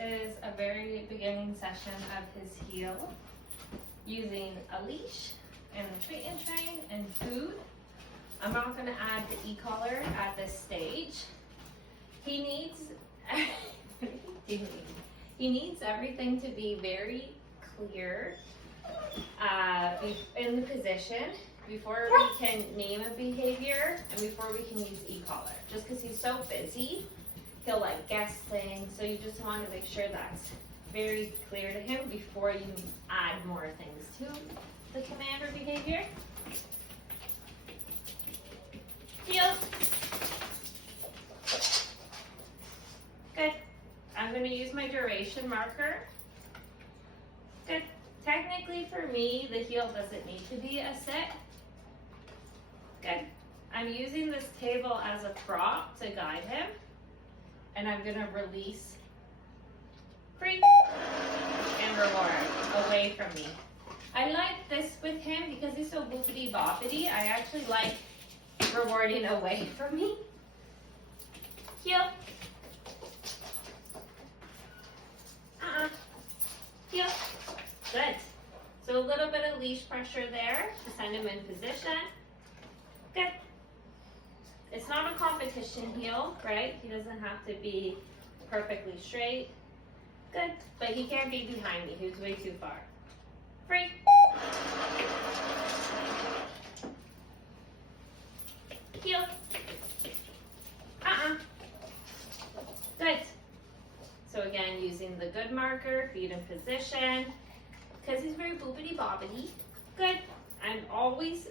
is a very beginning session of his heel using a leash and a treat and train and food. I'm not going to add the e-collar at this stage. He needs he needs everything to be very clear in the position before we can name a behavior and before we can use e-collar. Just because he's so busy, he'll like guess things, so you just want to make sure that's very clear to him before you add more things to the command or behavior. Heel. Good. I'm going to use my duration marker. Good. Technically for me, the heel doesn't need to be a sit. Good. I'm using this table as a prop to guide him. And I'm going to release free and reward away from me. I like this with him because he's so boopity boppity. I actually like rewarding away from me. Heel. Heel. Good. So a little bit of leash pressure there to send him in position. Good. It's not a competition heel, right? He doesn't have to be perfectly straight. Good. But he can't be behind me. He was way too far. Free. Heel. Good. So again, using the good marker, feet in position, because he's very boopity boppity. Good. I'm always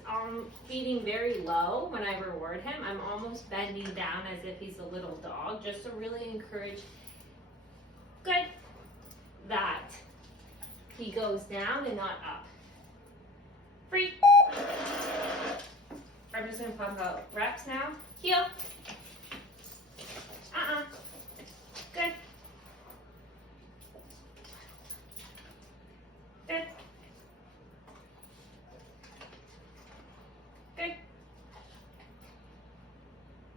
feeding very low when I reward him. I'm almost bending down as if he's a little dog, just to really encourage, good, that he goes down and not up. Free. I'm just going to pump out reps now. Heel. Good. Good. Good.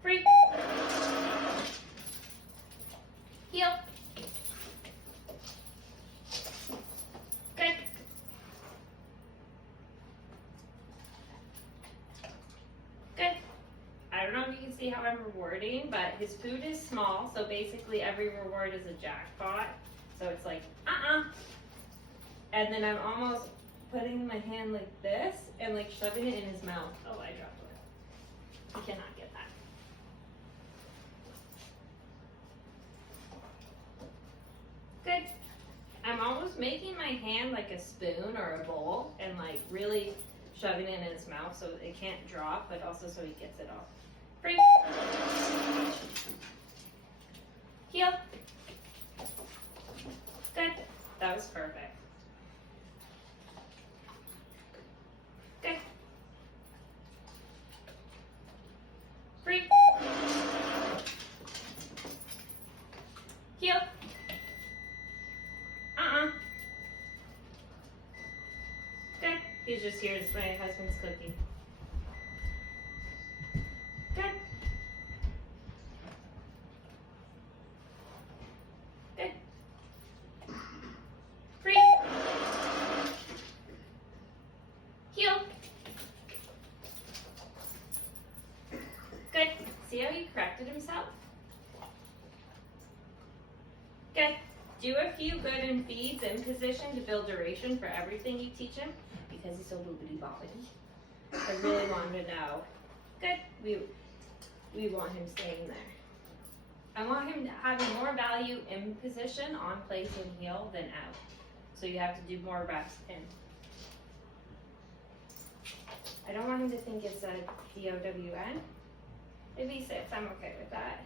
Free. Heel. Good. Good. I don't know if you can see how I'm rewarding, but his food is small, so basically every reward is a jackpot. So it's like, and then I'm almost putting my hand like this and like shoving it in his mouth. Oh, I dropped it. He cannot get that. Good. I'm almost making my hand like a spoon or a bowl and like really shoving it in his mouth so it can't drop, but also so he gets it off. Free. Heel. Good. That was perfect. Good. Free. Heel. Good. He's just here as my husband's cooking. Good. Good. Free. Heel. Good. See how he corrected himself? Good. Do a few good and feeds in position to build duration for everything you teach him because he's so boopity boppity. I really want him to know. Good. We want him staying there. I want him having more value in position, on place and heel than out. So you have to do more reps in. I don't want him to think it's a DOWN. If he sits, I'm okay with that.